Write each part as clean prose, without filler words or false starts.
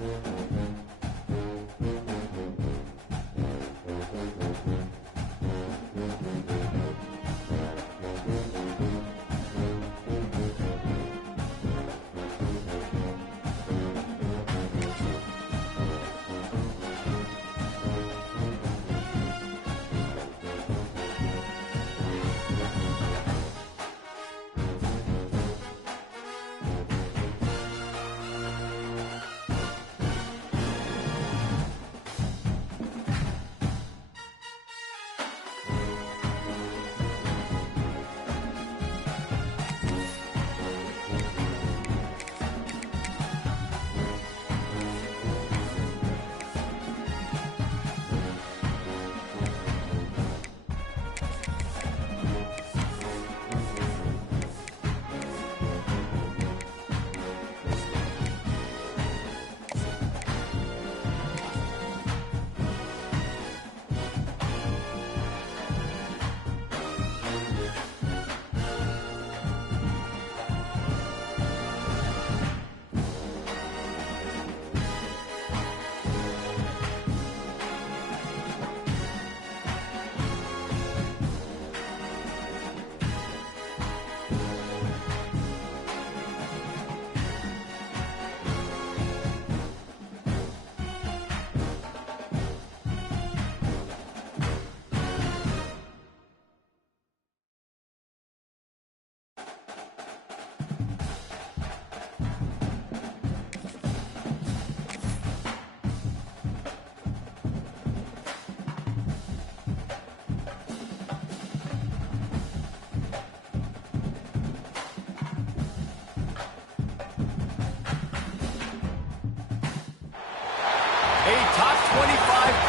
A top 25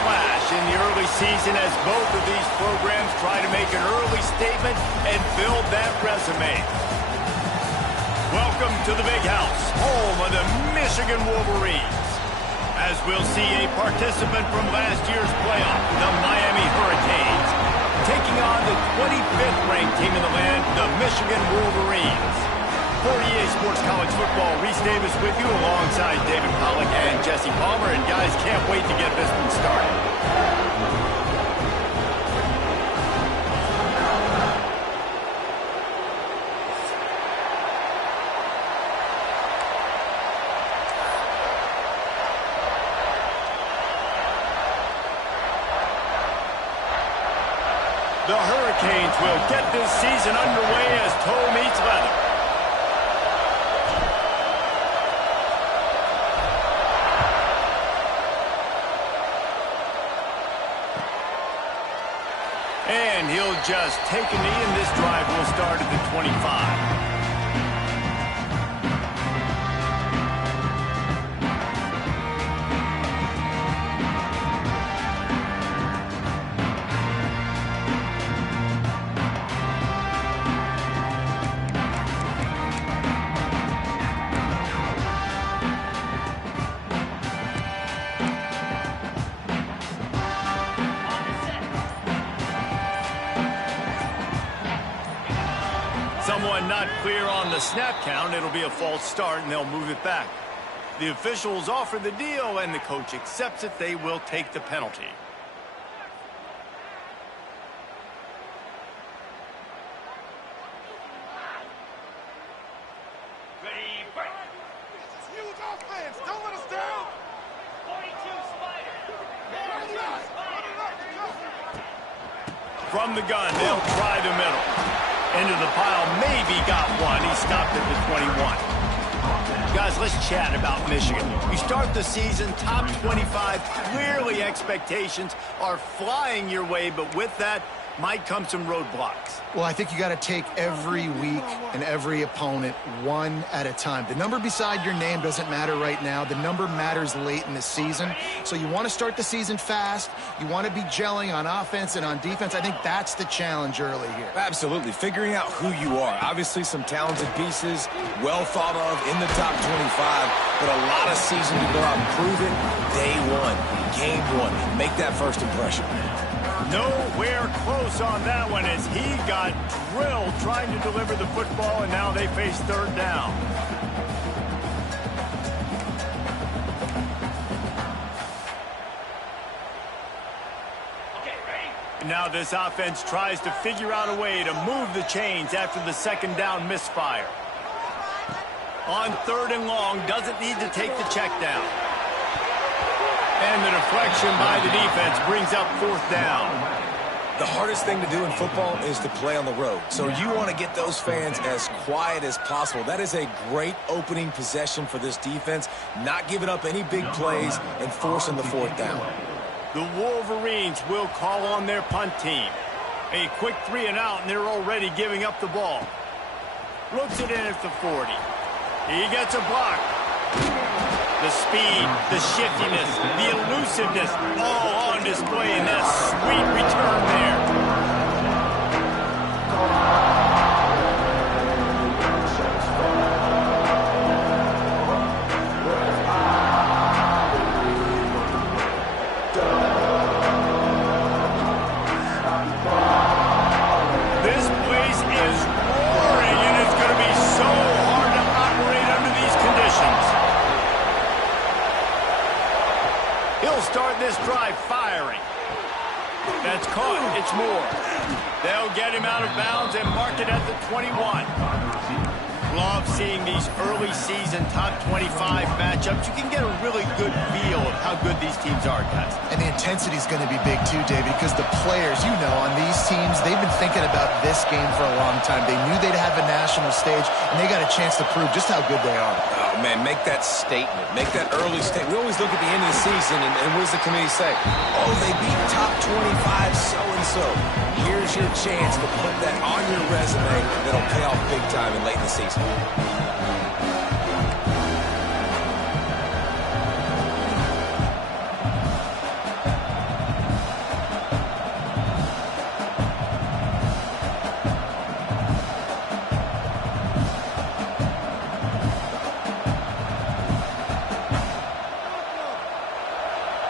clash in the early season as both of these programs try to make an early statement and build that resume. Welcome to the Big House, home of the Michigan Wolverines. As we'll see a participant from last year's playoff, the Miami Hurricanes, taking on the 25th ranked team in the land, the Michigan Wolverines. For EA Sports College Football, Reese Davis with you alongside David Pollack and Jesse Palmer. And guys, can't wait to get this one started. The Hurricanes will get this season underway as toe meets leather. And he'll just take a knee, and this drive will start at the 25. Someone not clear on the snap count. It'll be a false start, and they'll move it back. The officials offer the deal, and the coach accepts it. They will take the penalty. Ready, break. Huge offense. Don't let us down. 42 Spider. From the gun, they'll try the middle. Into the pile, maybe got one. He stopped at the 21. Guys, let's chat about Michigan. You start the season, top 25. Clearly, expectations are flying your way, but with that might come some roadblocks. Well, I think you got to take every week and every opponent one at a time. The number beside your name doesn't matter right now. The number matters late in the season. So you want to start the season fast. You want to be gelling on offense and on defense. I think that's the challenge early here. Absolutely. Figuring out who you are. Obviously, some talented pieces, well thought of in the top 25, but a lot of season to go out and prove it. Day one, game one. Make that first impression. Nowhere close on that one as he got drilled trying to deliver the football, and now they face third down. now this offense tries to figure out a way to move the chains after the second down misfire. On 3rd and long, doesn't need to take the check down. And the deflection by the defense brings up 4th down. The hardest thing to do in football is to play on the road. So you want to get those fans as quiet as possible. That is a great opening possession for this defense, not giving up any big plays and forcing the 4th down. The Wolverines will call on their punt team. A quick 3 and out, and they're already giving up the ball. Looks it in at the 40. He gets a block. The speed, the shiftiness, the elusiveness, all on display in that sweet return there. This place is roaring, and it's going to be so hard to operate under these conditions. He'll start this drive firing. That's caught. It's Moore. They'll get him out of bounds and mark it at the 21. Love seeing these early season top 25 matchups. You can get a really good feel of how good these teams are, guys. And the intensity is going to be big too, David, because the players, you know, on these teams, they've been thinking about this game for a long time. They knew they'd have a national stage, and they got a chance to prove just how good they are. Oh, man, make that statement. Make that early statement. We always look at the end of the season, and what does the committee say? Oh, they beat top 25 so-and-so. Here's your chance to put that on your resume that'll pay off big time and late in the season.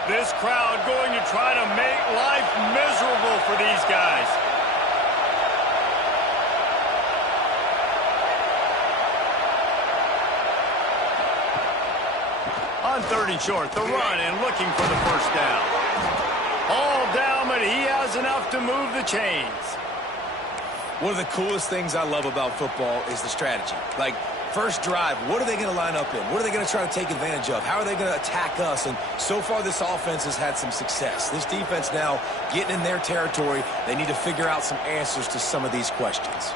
This crowd going to try to make life miserable for these guys. On 3rd and short, the run and looking for the 1st down. All down, but he has enough to move the chains. One of the coolest things I love about football is the strategy. Like, first drive, what are they going to line up in? What are they going to try to take advantage of? How are they going to attack us? And so far, this offense has had some success. This defense now getting in their territory. They need to figure out some answers to some of these questions.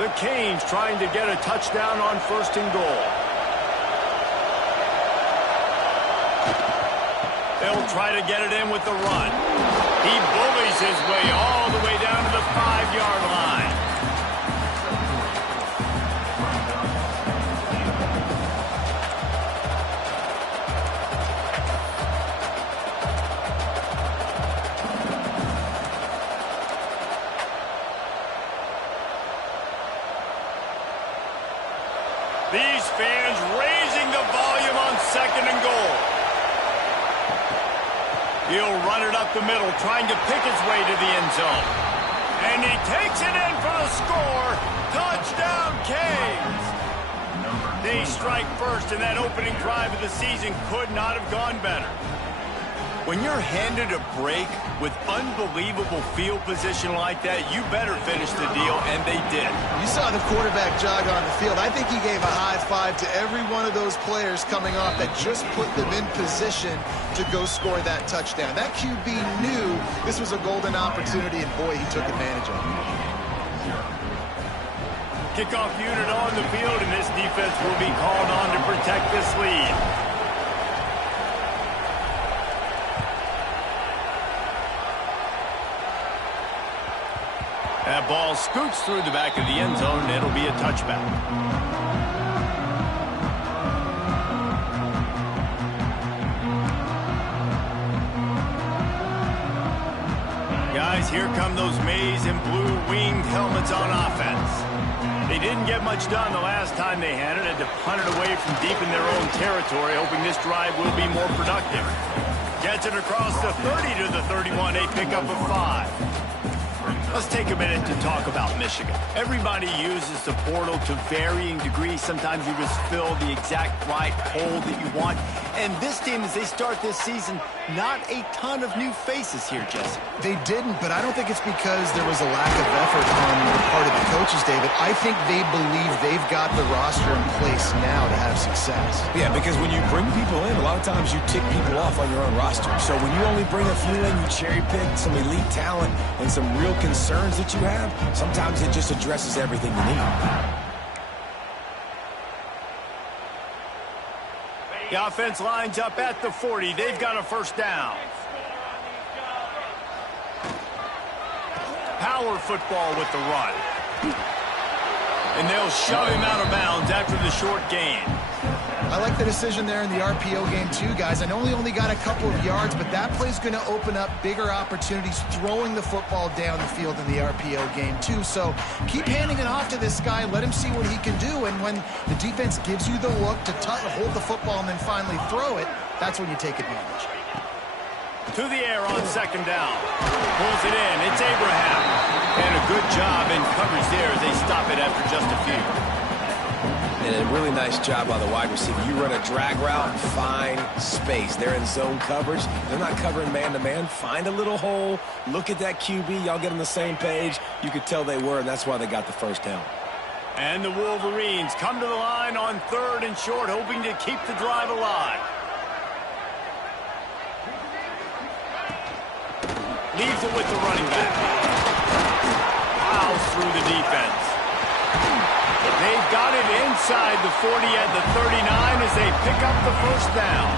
The Canes trying to get a touchdown on 1st and goal. They'll try to get it in with the run. He bullies his way all the way down to the 5-yard line. These fans raising the volume on 2nd and goal. He'll run it up the middle, trying to pick his way to the end zone. And he takes it in for the score. Touchdown, Canes! They strike first, and that opening drive of the season could not have gone better. When you're handed a break with unbelievable field position like that, you better finish the deal, and they did. You saw the quarterback jog on the field. I think he gave a high five to every one of those players coming off that just put them in position to go score that touchdown. That QB knew this was a golden opportunity, and boy, he took advantage of it. Kickoff unit on the field, and this defense will be called on to protect this lead. That ball scoots through the back of the end zone, and it'll be a touchback. Guys, here come those maize and blue winged helmets on offense. They didn't get much done the last time they had it. Had to punt it away from deep in their own territory, hoping this drive will be more productive. Gets it across the 30 to the 31, a pickup of 5. Let's take a minute to talk about Michigan. Everybody uses the portal to varying degrees. Sometimes you just fill the exact right hole that you want. And this team, as they start this season, not a ton of new faces here, Jesse. They didn't, but I don't think it's because there was a lack of effort on the part of the coaches, David. I think they believe they've got the roster in place now to have success. Yeah, because when you bring people in, a lot of times you tick people off on your own roster. So when you only bring a few in, you cherry pick some elite talent and some real concerns that you have, sometimes it just addresses everything you need. The offense lines up at the 40. They've got a first down. Power football with the run. And they'll shove him out of bounds after the short gain. I like the decision there in the RPO game too, guys. I know he only got a couple of yards, but that play's going to open up bigger opportunities throwing the football down the field in the RPO game too. So keep handing it off to this guy. Let him see what he can do. And when the defense gives you the look to hold the football and then finally throw it, that's when you take advantage. To the air on second down. Pulls it in. It's Abraham. And a good job in coverage there as they stop it after just a few. And a really nice job by the wide receiver. You run a drag route, find space. They're in zone coverage. They're not covering man-to-man. Find a little hole. Look at that QB. Y'all get on the same page. You could tell they were, and that's why they got the first down. And the Wolverines come to the line on third and short, hoping to keep the drive alive. Leaves it with the running back. Plows through the defense. They've got it inside the 40 at the 39 as they pick up the first down.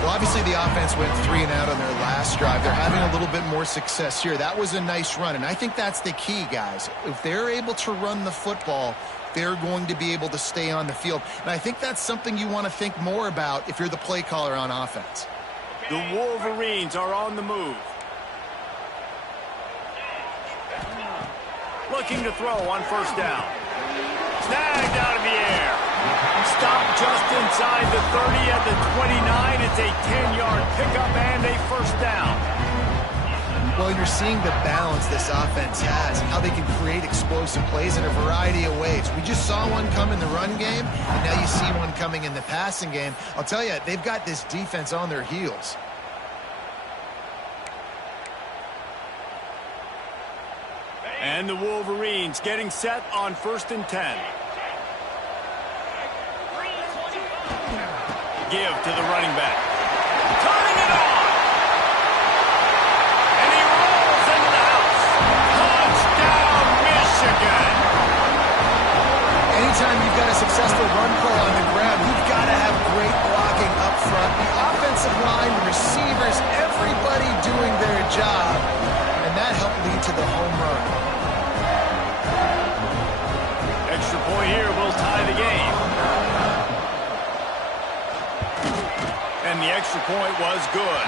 Well, obviously the offense went 3 and out on their last drive. They're having a little bit more success here. That was a nice run, and I think that's the key, guys. If they're able to run the football, they're going to be able to stay on the field. And I think that's something you want to think more about if you're the play caller on offense. The Wolverines are on the move. Looking to throw on first down. Snagged out of the air. Stopped just inside the 30 at the 29. It's a 10-yard pickup and a first down. Well, you're seeing the balance this offense has, how they can create explosive plays in a variety of ways. We just saw one come in the run game, and now you see one coming in the passing game. I'll tell you, they've got this defense on their heels. And the Wolverines getting set on 1st and 10. Give to the running back. Turning it on! And he rolls into the house. Touchdown, Michigan! Anytime you've got a successful run play on the ground, you've got to have great blocking up front. The offensive line, the receivers, everybody doing their job. And that helped lead to the home run. Extra point here will tie the game. And the extra point was good.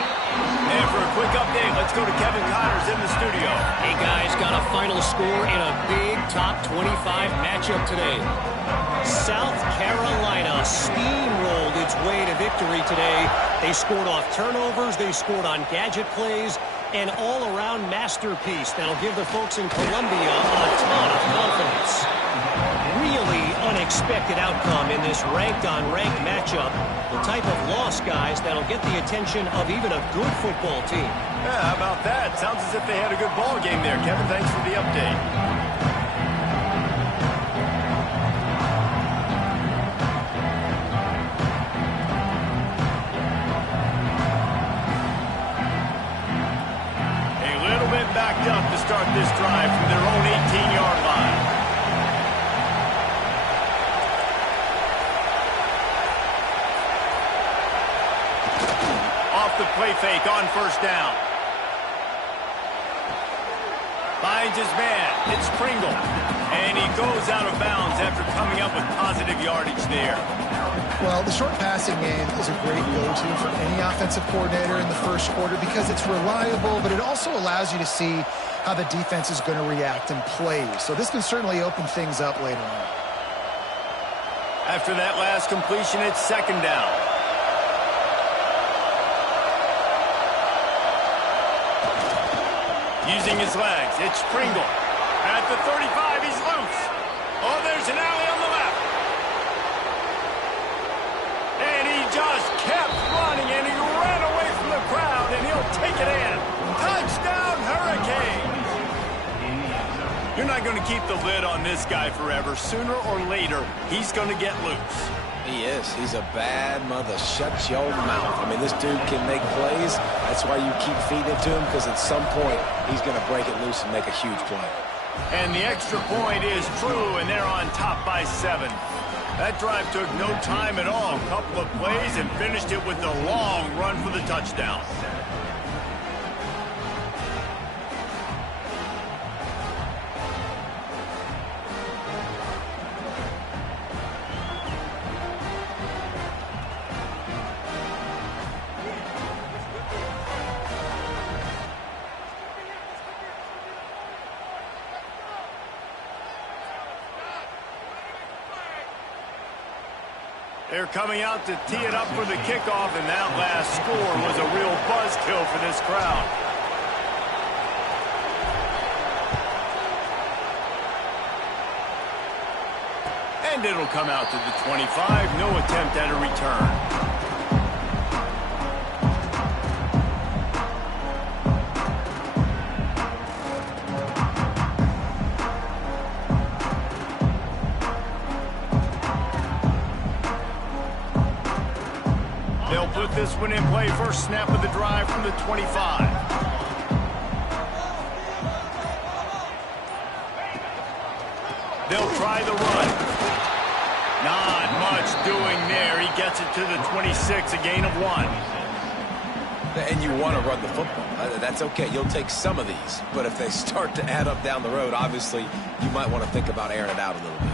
And for a quick update, let's go to Kevin Connors in the studio. Hey guys, got a final score in a big top 25 matchup today. South Carolina steamrolled its way to victory today. They scored off turnovers, they scored on gadget plays, an all-around masterpiece that'll give the folks in Columbia a ton of confidence. Really unexpected outcome in this ranked-on-ranked matchup. The type of loss, guys, that'll get the attention of even a good football team. Yeah, how about that? Sounds as if they had a good ball game there. Kevin, thanks for the update. A little bit backed up to start this drive from their own 18-yard line. Off the play fake on first down. Finds his man. It's Pringle. And he goes out of bounds after coming up with positive yardage there. Well, the short passing game is a great go-to for any offensive coordinator in the first quarter because it's reliable, but it also allows you to see how the defense is going to react and play. So this can certainly open things up later on. After that last completion, it's second down. Using his legs, it's Pringle. At the 35, he's loose. Oh, there's an alley on the left. And he just kept running, and he ran away from the crowd, and he'll take it in. Touchdown, Hurricanes! You're not going to keep the lid on this guy forever. Sooner or later, he's going to get loose. He is. He's a bad mother. Shut your mouth. I mean, this dude can make plays. That's why you keep feeding it to him, because at some point, he's going to break it loose and make a huge play. And the extra point is true, and they're on top by 7. That drive took no time at all. A couple of plays and finished it with a long run for the touchdown. They're coming out to tee it up for the kickoff, and that last score was a real buzzkill for this crowd. And it'll come out to the 25. No attempt at a return. They'll put this one in play. First snap of the drive from the 25. They'll try the run. Not much doing there. He gets it to the 26, a gain of 1. And you want to run the football. That's okay. You'll take some of these. But if they start to add up down the road, obviously, you might want to think about airing it out a little bit.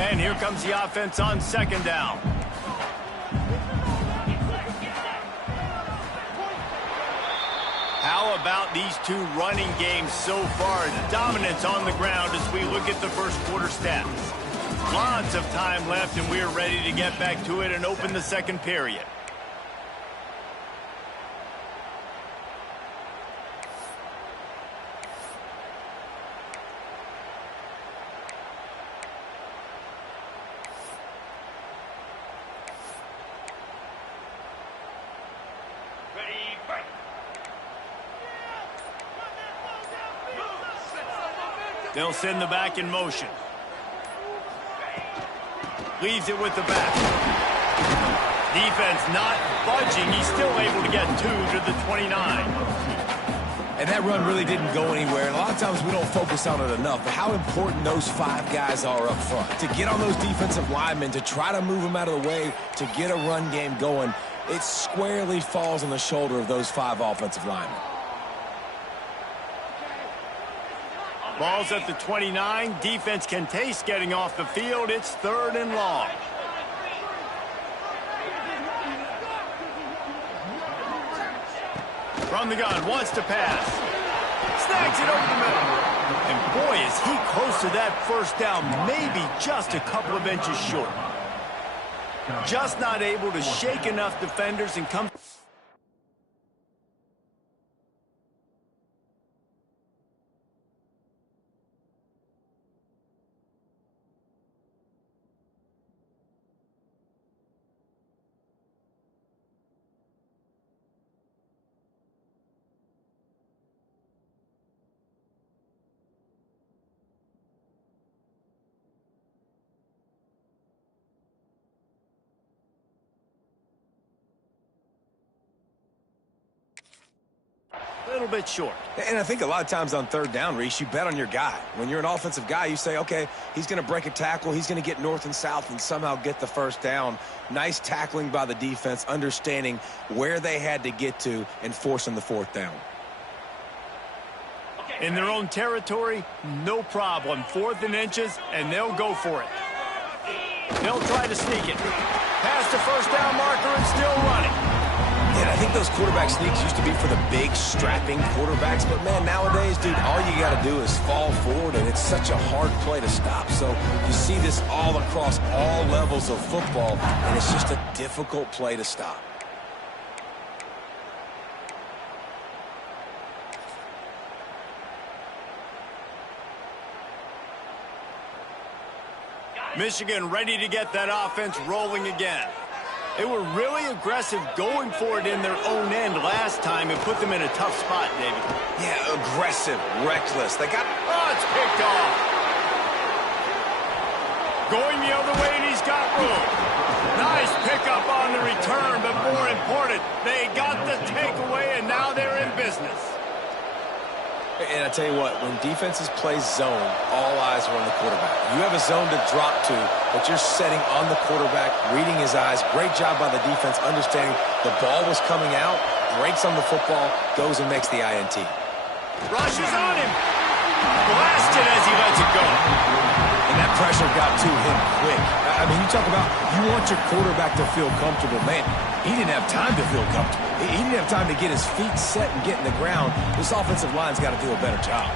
And here comes the offense on second down. How about these two running games so far? Dominance on the ground as we look at the first quarter stats. Lots of time left, and we're ready to get back to it and open the second period. They'll send the back in motion. Leaves it with the back. Defense not budging. He's still able to get 2 to the 29. And that run really didn't go anywhere. And a lot of times we don't focus on it enough, but how important those 5 guys are up front. To get on those defensive linemen, to try to move them out of the way, to get a run game going, it squarely falls on the shoulder of those 5 offensive linemen. Ball's at the 29. Defense can taste getting off the field. It's 3rd and long. From the gun, wants to pass. Snags it over the middle. And boy, is he close to that first down. Maybe just a couple of inches short. Just not able to shake enough defenders and come... A little bit short. And I think a lot of times on 3rd down, Reese, you bet on your guy. When you're an offensive guy, you say, okay, he's going to break a tackle, he's going to get north and south and somehow get the first down. Nice tackling by the defense, understanding where they had to get to and forcing the 4th down. In their own territory, no problem. 4th and inches, and they'll go for it. They'll try to sneak it. Past the first down marker and still running. Yeah, I think those quarterback sneaks used to be for the big, strapping quarterbacks. But, man, nowadays, dude, all you got to do is fall forward, and it's such a hard play to stop. So you see this all across all levels of football, and it's just a difficult play to stop. Michigan ready to get that offense rolling again. They were really aggressive going for it in their own end last time and put them in a tough spot, David. Yeah, aggressive, reckless. They got... Oh, it's picked off. Going the other way, and he's got room. Nice pickup on the return, but more important, they got the takeaway, and now they're in business. And I tell you what, when defenses play zone, all eyes are on the quarterback. You have a zone to drop to, but you're setting on the quarterback, reading his eyes. Great job by the defense, understanding the ball was coming out, breaks on the football, goes and makes the INT. Rushes on him. Blasted as he lets it go. And that pressure got to him quick. I mean, you talk about you want your quarterback to feel comfortable. Man, he didn't have time to feel comfortable. He didn't have time to get his feet set and get in the ground. This offensive line's got to do a better job.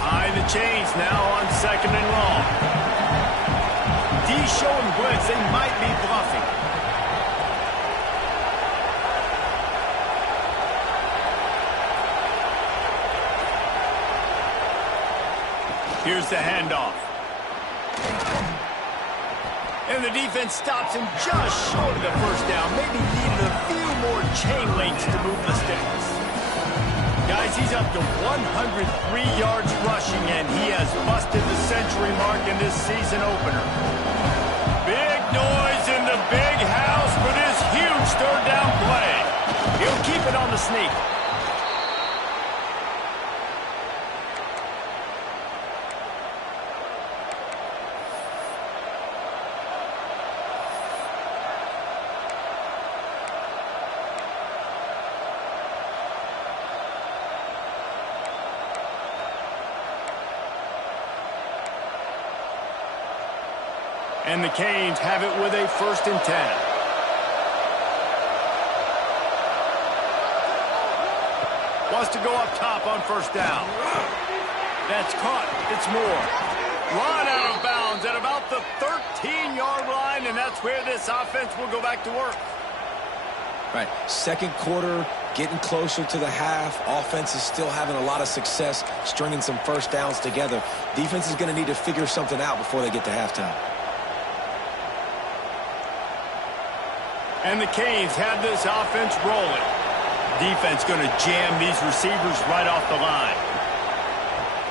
High the chains now on 2nd and long. D showing blitz. They might be bluffing. Here's the handoff. And the defense stops him just short of the first down. Maybe needed a few more chain links to move the sticks. Guys, he's up to 103 yards rushing, and he has busted the century mark in this season opener. Big noise in the big house for this huge third down play. He'll keep it on the sneak. And the Canes have it with a 1st and 10. Wants to go up top on 1st down. That's caught. It's Moore. Run out of bounds at about the 13-yard line, and that's where this offense will go back to work. Right, 2nd quarter, getting closer to the half. Offense is still having a lot of success stringing some 1st downs together. Defense is going to need to figure something out before they get to halftime. And the Canes have this offense rolling. Defense going to jam these receivers right off the line.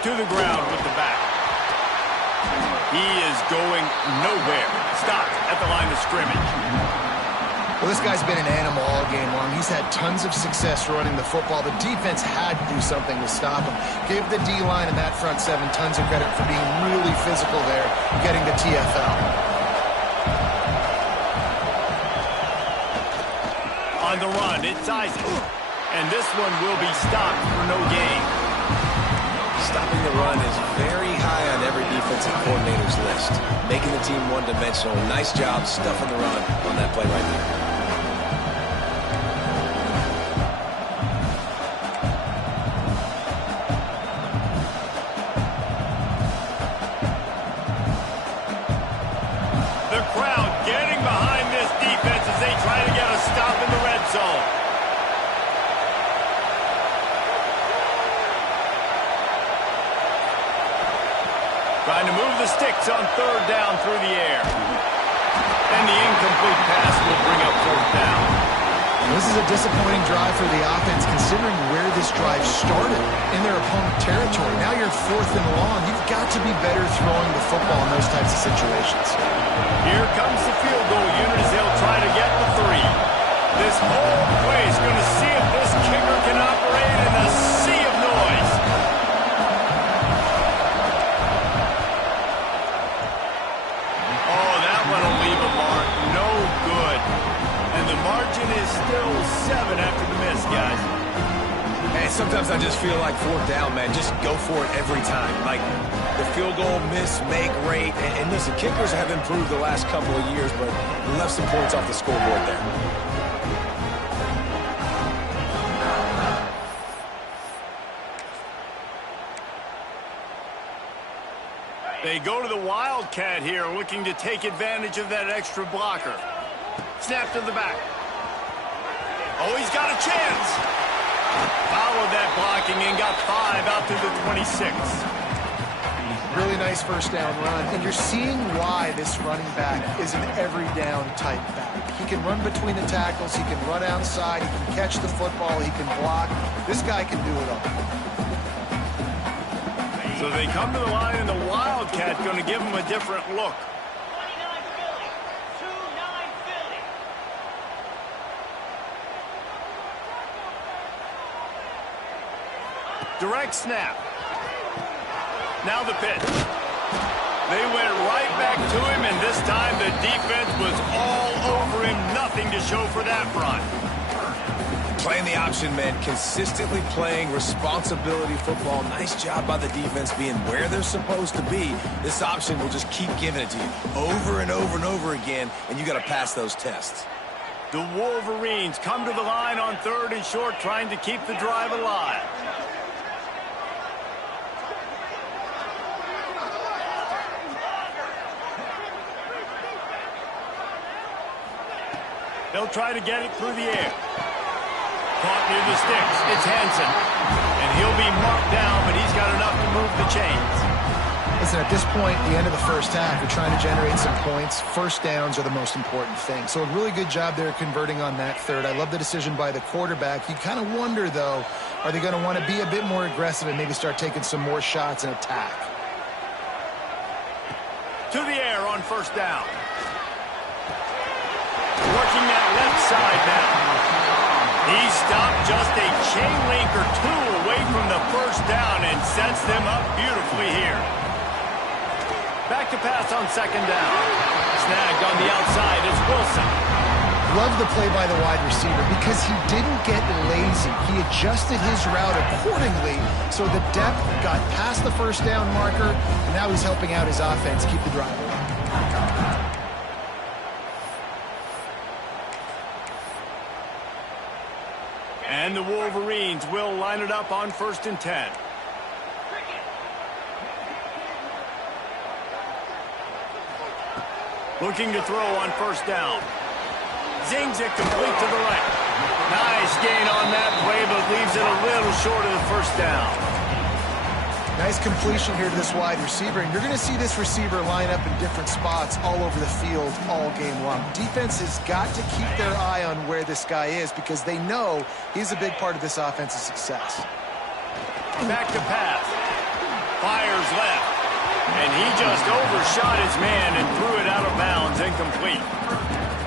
To the ground with the back. He is going nowhere. Stopped at the line of scrimmage. Well, this guy's been an animal all game long. He's had tons of success running the football. The defense had to do something to stop him. Give the D-line and that front 7 tons of credit for being really physical there, getting the TFL. On the run, it's Isaac. And this one will be stopped for no gain. Stopping the run is very high on every defensive coordinator's list. Making the team one-dimensional. Nice job stuffing the run on that play right there. The crowd getting behind this defense as they try to get a stop in the red zone. Trying to move the sticks on 3rd down through the air. And the incomplete pass will bring up 4th down. This is a disappointing drive for the offense considering where this drive started in their opponent territory. Now you're 4th and long. You've got to be better throwing the football in those types of situations. Here comes the field goal unit as they'll try to get the 3. This whole play is going to see if this kicker can operate in a sea of noise. Oh, that one will leave a mark. No good. And the margin is still 7 after the miss, guys. Hey, sometimes I just feel like 4th down, man, just go for it every time. Like, the field goal miss, make rate. And listen, kickers have improved the last couple of years, but we left some points off the scoreboard there. They go to the Wildcat here, looking to take advantage of that extra blocker. Snap to the back. Oh, he's got a chance. Followed that blocking and got 5 out to the 26. Really nice first down run, and you're seeing why this running back is an every down type back. He can run between the tackles, he can run outside, he can catch the football, he can block. This guy can do it all. So they come to the line, and the Wildcat going to give him a different look. Direct snap. Now the pitch. They went right back to him, and this time the defense was all over him. Nothing to show for that front. Playing the option, man, consistently playing responsibility football. Nice job by the defense being where they're supposed to be. This option will just keep giving it to you over and over and over again, and you got to pass those tests. The Wolverines come to the line on 3rd and short, trying to keep the drive alive. They'll try to get it through the air. Caught near the sticks. It's Hansen. And he'll be marked down, but he's got enough to move the chains. Listen, at this point, the end of the first half, you're trying to generate some points. First downs are the most important thing. So a really good job there converting on that 3rd. I love the decision by the quarterback. You kind of wonder, though, are they going to want to be a bit more aggressive and maybe start taking some more shots and attack? To the air on 1st down. Working that left side now. He stopped just a chain link or 2 away from the 1st down and sets them up beautifully here. Back to pass on 2nd down. Snagged on the outside is Wilson. Love the play by the wide receiver because he didn't get lazy. He adjusted his route accordingly, so the depth got past the 1st down marker, and now he's helping out his offense keep the drive alive. And the Wolverines will line it up on 1st and 10. Looking to throw on 1st down. Zings it complete to the right. Nice gain on that play, but leaves it a little short of the 1st down. Nice completion here to this wide receiver, and you're going to see this receiver line up in different spots all over the field all game long. Defense has got to keep their eye on where this guy is because they know he's a big part of this offense's success. Back to pass. Fires left. And he just overshot his man and threw it out of bounds, incomplete.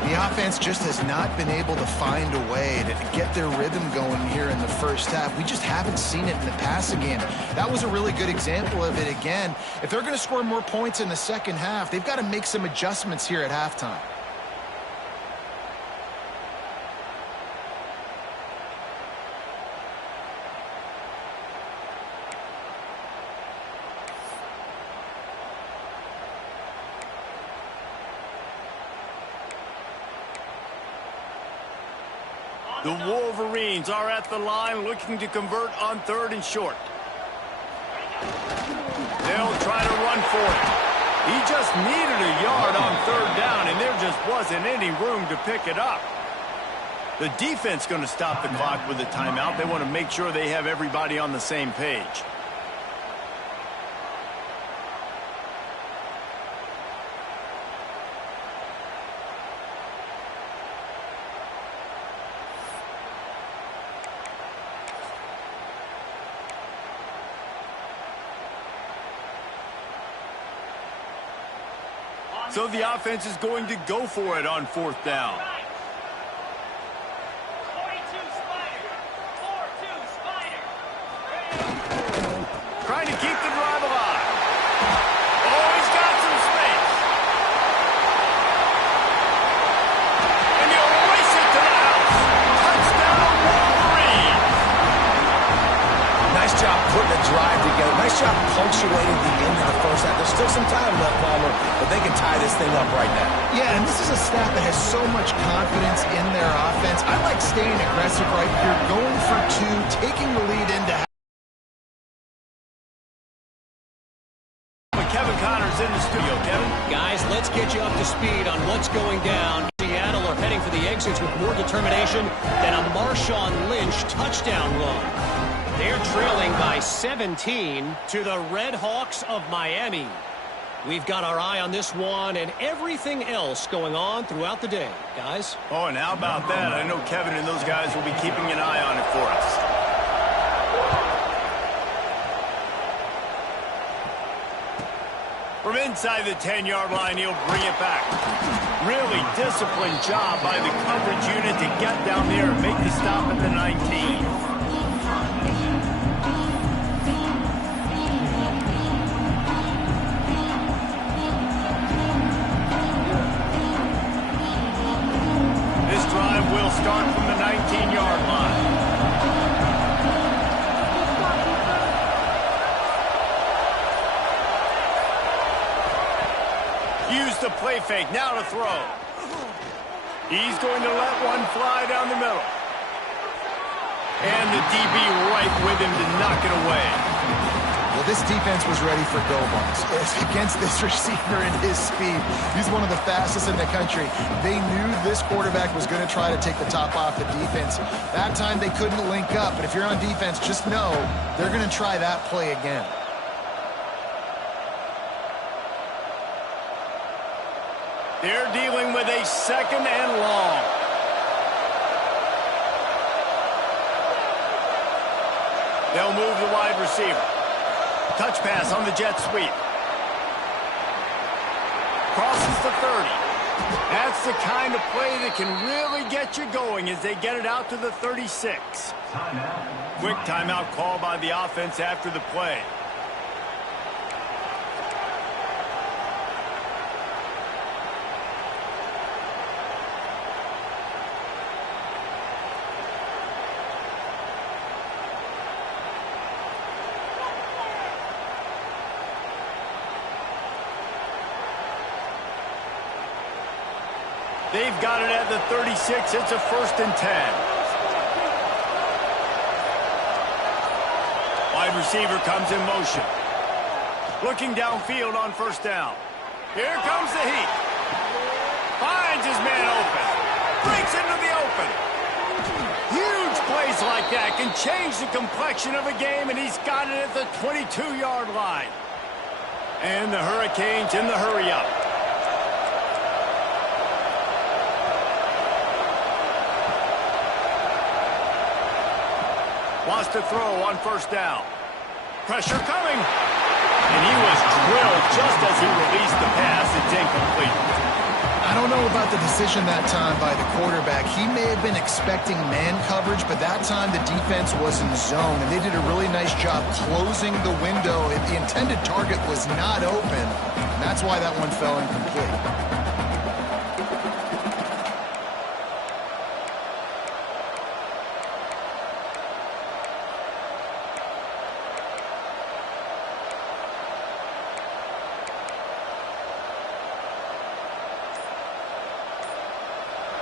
The offense just has not been able to find a way to get their rhythm going here in the first half. We just haven't seen it in the passing game. That was a really good example of it again. If they're going to score more points in the second half, they've got to make some adjustments here at halftime. The Wolverines are at the line looking to convert on 3rd and short. They'll try to run for it. He just needed a yard on 3rd down, and there just wasn't any room to pick it up. The defense going to stop the clock with a timeout. They want to make sure they have everybody on the same page. So the offense is going to go for it on 4th down. Trying to keep the drive alive. Oh, he's got some space. And he'll race it to the house. Touchdown, Wolverine. Nice job Nice job punctuating the end of the first half. There's still some time left, Palmer, but they can tie this thing up right now. Yeah, and this is a staff that has so much confidence in their offense. I like staying aggressive right here, going for two, taking the lead into half. Kevin Connors in the studio. Kevin? Guys, let's get you up to speed on what's going down. Seattle are heading for the exits with more determination than a Marshawn Lynch touchdown run. They're trailing by 17 to the Red Hawks of Miami. We've got our eye on this one and everything else going on throughout the day. Guys? Oh, and how about that? I know Kevin and those guys will be keeping an eye on it for us. From inside the 10-yard line, he'll bring it back. Really disciplined job by the coverage unit to get down there and make the stop at the 19. This drive will start from the 19-yard line. Use the play fake, now to throw. He's going to let one fly down the middle. And the DB right with him to knock it away. Well, this defense was ready for go-balls. Against this receiver and his speed, he's one of the fastest in the country. They knew this quarterback was going to try to take the top off the defense. That time they couldn't link up, but if you're on defense, just know they're going to try that play again. They're dealing with a second and long. They'll move the wide receiver. Touch pass on the jet sweep. Crosses the 30. That's the kind of play that can really get you going as they get it out to the 36. Quick timeout call by the offense after the play. They've got it at the 36. It's a 1st and 10. Wide receiver comes in motion. Looking downfield on 1st down. Here comes the heat. Finds his man open. Breaks into the open. Huge plays like that can change the complexion of a game, and he's got it at the 22-yard line. And the Hurricanes in the hurry-up. Wants to throw on 1st down. Pressure coming. And he was drilled just as he released the pass. It's incomplete. I don't know about the decision that time by the quarterback. He may have been expecting man coverage, but that time the defense was in zone, and they did a really nice job closing the window. The intended target was not open, and that's why that one fell incomplete.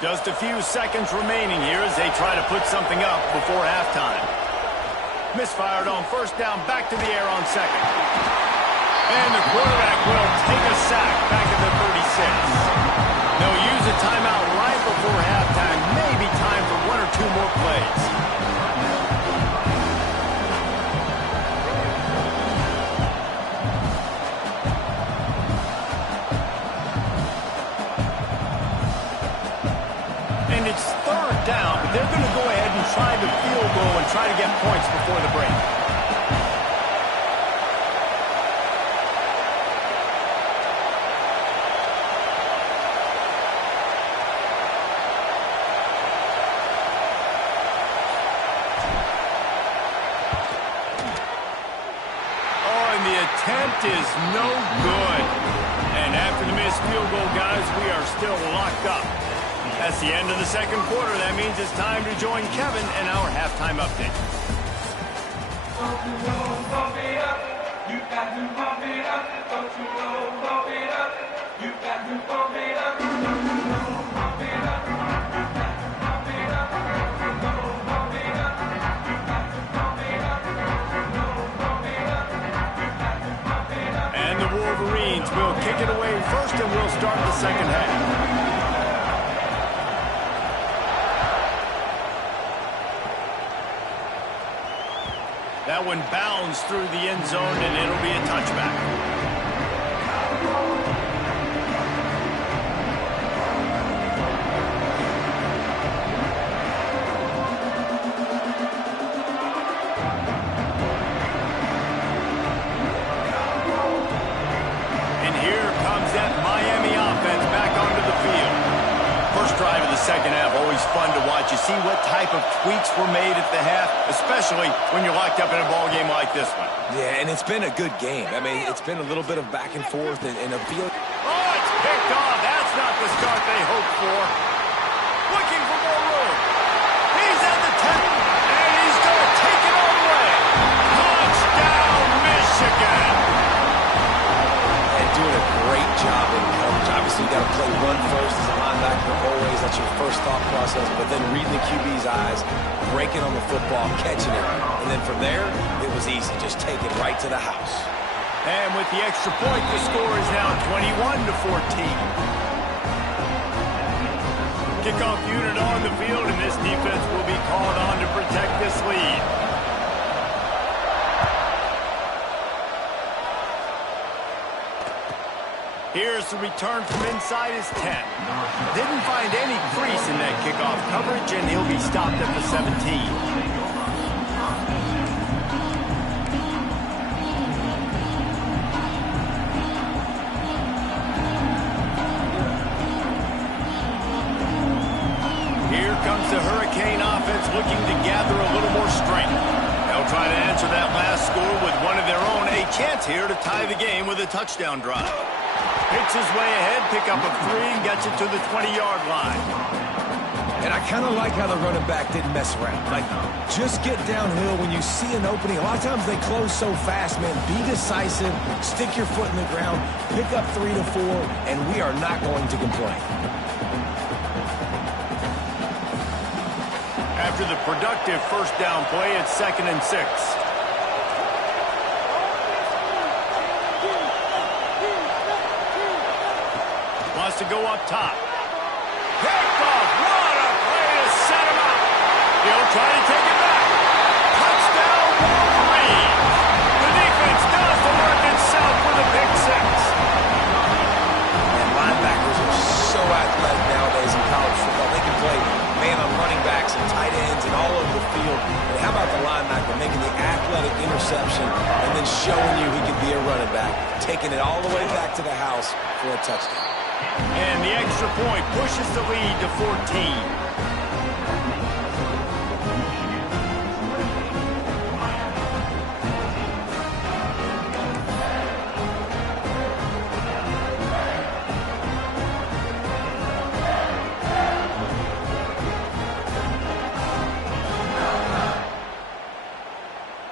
Just a few seconds remaining here as they try to put something up before halftime. Misfired on 1st down, back to the air on 2nd. And the quarterback will take a sack back at the 36. They'll use a timeout right before halftime. Maybe time for 1 or 2 more plays. It's 3rd down, but they're going to go ahead and try the field goal and try to get points before the break. Oh, and the attempt is no good. And after the missed field goal, guys, we are still locked up. That's the end of the 2nd quarter. That means it's time to join Kevin in our halftime update. And the Wolverines will kick it away first, and we'll start the second half. That one bounds through the end zone, and it'll be a touchback. And here comes that Miami offense back onto the field. First drive of the second half, always fun to watch. You see what type of tweaks were made at the half, especially when you're locked up in a ball game like this one. Yeah, and it's been a good game. I mean, it's been a little bit of back and forth and a feel. Oh, it's picked off. That's not the start they hoped for. Looking for more room. He's at the 10, and he's going to take it all the way. Touchdown, Michigan. And doing a great job in coverage. Obviously, you got to play run first as a linebacker always. That's your first thought process. But then reading the QB's eyes, breaking on the football, catching it. And then from there, it was easy. Just take it right to the house. And with the extra point, the score is now 21-14. Kickoff unit on the field, and this defense will be called on to protect this lead. Here's the return from inside his 10. Didn't find any crease in that kickoff coverage, and he'll be stopped at the 17. Here comes the Hurricane offense looking to gather a little more strength. They'll try to answer that last score with one of their own. A chance here to tie the game with a touchdown drive. Picks his way ahead, pick up a 3, and gets it to the 20-yard line. And I kind of like how the running back didn't mess around. Like, just get downhill when you see an opening. A lot of times they close so fast, man. Be decisive, stick your foot in the ground, pick up 3 to 4, and we are not going to complain. After the productive first down play, it's 2nd and 6. Wants to go up top. Picked off. What a play to set him up. He'll try to take it back. Touchdown, Wolverine. The defense does the work itself with a pick 6. And linebackers are so athletic nowadays in college football. They can play man on running backs and tight ends and all over the field. And how about the linebacker making the athletic interception and then showing you he can be a running back, taking it all the way back to the house for a touchdown. And the extra point pushes the lead to 14.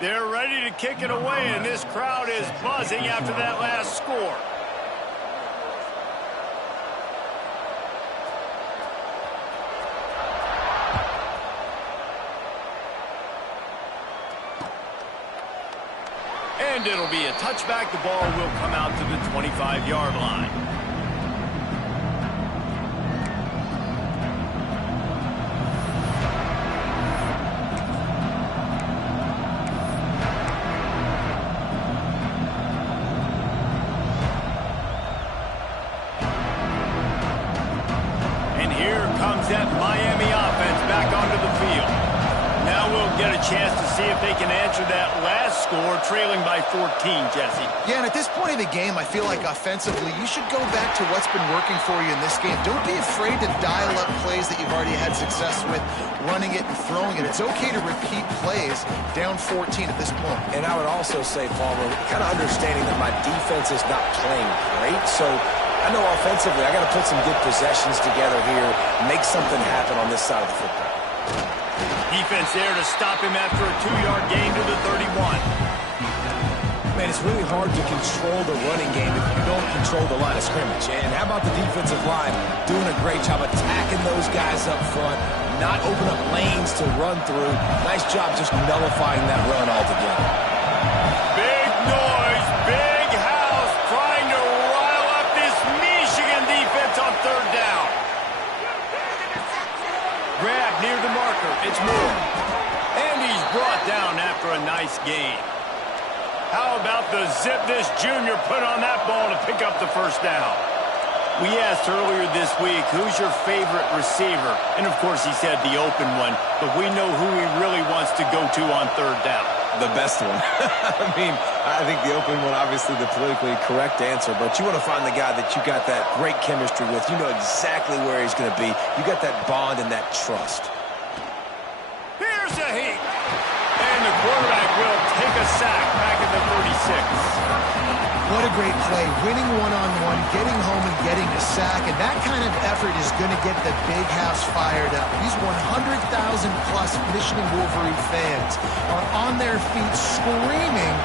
They're ready to kick it away, and this crowd is buzzing after that last score. And it'll be a touchback. The ball will come out to the 25-yard line. And here comes that Miami offense back onto the field. Now we'll get a chance to see if they can answer that last score, trailing by 14, Jesse. Yeah, and at this point of the game, I feel like offensively, you should go back to what's been working for you in this game. Don't be afraid to dial up plays that you've already had success with, running it and throwing it. It's okay to repeat plays down 14 at this point. And I would also say, Palmer, kind of understanding that my defense is not playing great, so I know offensively I got to put some good possessions together here, make something happen on this side of the football. Defense there to stop him after a 2-yard gain to the 31. Man, it's really hard to control the running game if you don't control the line of scrimmage. And how about the defensive line doing a great job attacking those guys up front, not open up lanes to run through. Nice job just nullifying that run altogether. Big noise, big house, trying to rile up this Michigan defense on third down. Grab near the marker, it's Moore. And he's brought down after a nice gain. How about the zip this junior put on that ball to pick up the first down? We asked earlier this week, who's your favorite receiver? And, of course, he said the open one, but we know who he really wants to go to on third down. The best one. I mean, I think the open one, obviously the politically correct answer, but you want to find the guy that you got that great chemistry with. You know exactly where he's going to be. You got that bond and that trust. Here's a heat. And the quarterback will take a sack back at the 36. What a great play. Winning one-on-one, getting home and getting a sack, and that kind of effort is going to get the big house fired up. These 100,000-plus Michigan Wolverine fans are on their feet screaming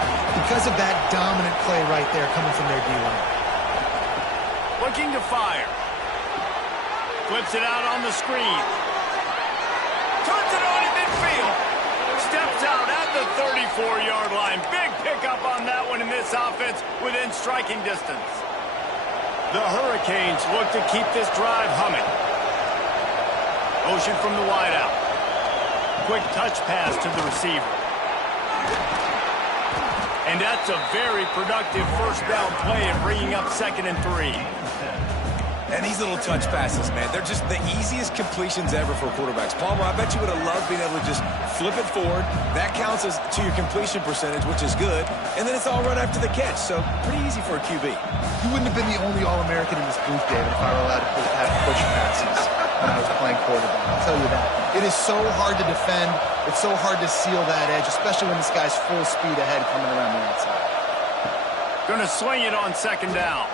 because of that dominant play right there coming from their D-line. Looking to fire. Flips it out on the screen. Turns it on at midfield. Steps out at the 34-yard line. Big pickup on that one in this offense within striking distance. The Hurricanes look to keep this drive humming. Motion from the wideout. Quick touch pass to the receiver. And that's a very productive first down play of bringing up 2nd and 3. And these little touch passes, man, they're just the easiest completions ever for quarterbacks. Palmer, I bet you would have loved being able to just flip it forward. That counts as to your completion percentage, which is good. And then it's all run after the catch, so pretty easy for a QB. You wouldn't have been the only All-American in this booth, David, if I were allowed to have push passes when I was playing quarterback. I'll tell you that. It is so hard to defend. It's so hard to seal that edge, especially when this guy's full speed ahead coming around the outside. Going to swing it on 2nd down.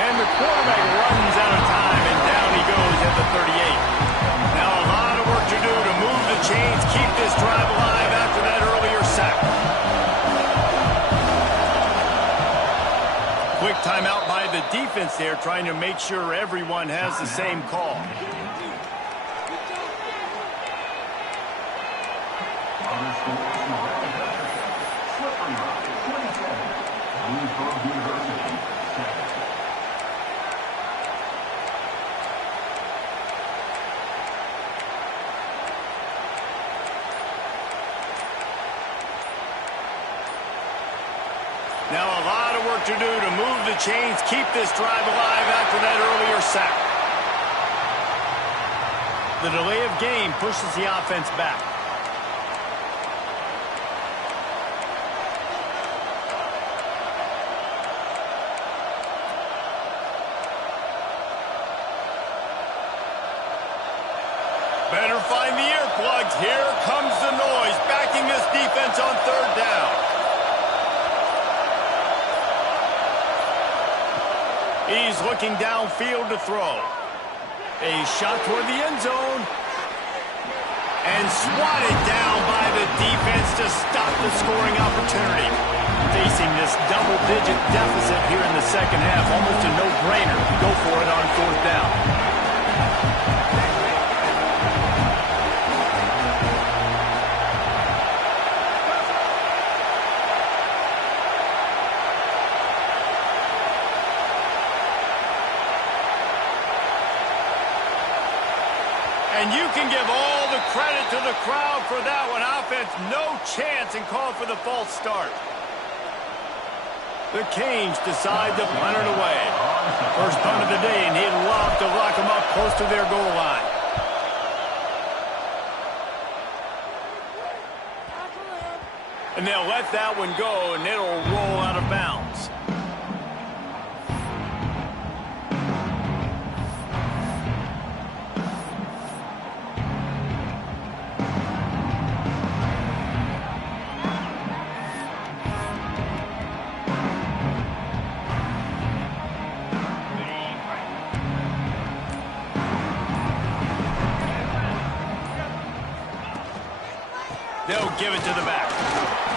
And the quarterback runs out of time, and down he goes at the 38. Now a lot of work to do to move the chains, keep this drive alive after that earlier sack. Quick timeout by the defense there, trying to make sure everyone has the same call. Now a lot of work to do to move the chains, keep this drive alive after that earlier sack. The delay of game pushes the offense back. Better find the earplugs. Here comes the noise, backing this defense on third down. He's looking downfield to throw. A shot toward the end zone. And swatted down by the defense to stop the scoring opportunity. Facing this double-digit deficit here in the second half. Almost a no-brainer. Go for it on 4th down. And you can give all the credit to the crowd for that one. Offense, no chance, and call for the false start. The Canes decide to punt it away. First punt of the day, and he'd love to lock them up close to their goal line. And they'll let that one go, and it'll roll out of bounds. They'll give it to the back.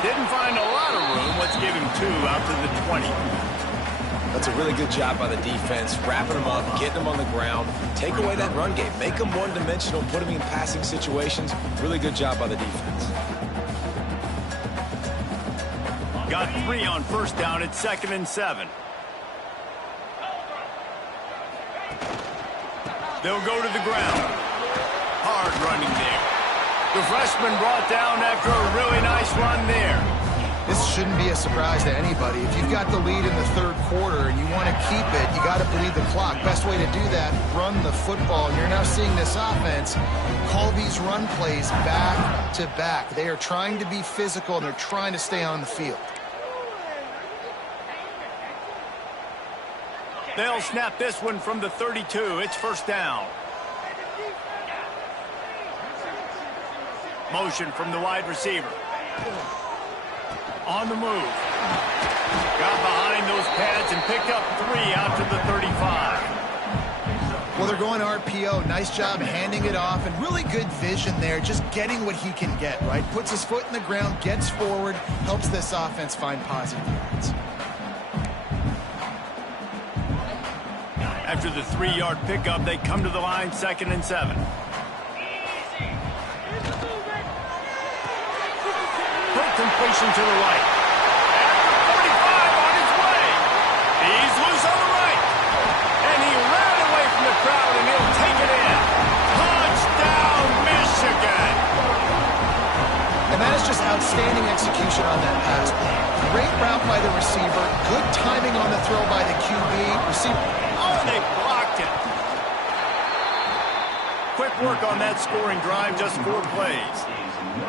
Didn't find a lot of room. Let's give him 2 out to the 20. That's a really good job by the defense, wrapping them up, getting them on the ground, take away that run game, make them one-dimensional, put them in passing situations. Really good job by the defense. Got 3 on first down at 2nd and 7. They'll go to the ground. Hard running there. The freshman brought down after a really nice run there. This shouldn't be a surprise to anybody. If you've got the lead in the third quarter and you want to keep it, you got to bleed the clock. Best way to do that, run the football. You're now seeing this offense call these run plays back to back. They are trying to be physical, and they're trying to stay on the field. They'll snap this one from the 32. It's first down. Motion from the wide receiver. On the move. Got behind those pads and picked up 3 out to the 35. Well, they're going RPO. Nice job handing it off, and really good vision there, just getting what he can get, right? Puts his foot in the ground, gets forward, helps this offense find positive yards. After the 3-yard pickup, they come to the line, 2nd and 7. Quick completion to the right. At the 45 on his way. He's loose on the right. And he ran away from the crowd, and he'll take it in. Touchdown, Michigan. And that is just outstanding execution on that pass play. Great route by the receiver. Good timing on the throw by the QB. Receiver. Oh, they blocked it. Quick work on that scoring drive, just 4 plays.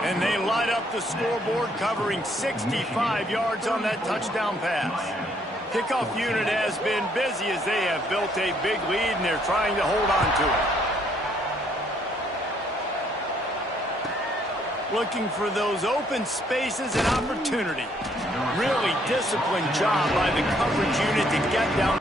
And they light up the scoreboard, covering 65 yards on that touchdown pass. Kickoff unit has been busy as they have built a big lead, and they're trying to hold on to it. Looking for those open spaces and opportunity. Really disciplined job by the coverage unit to get down.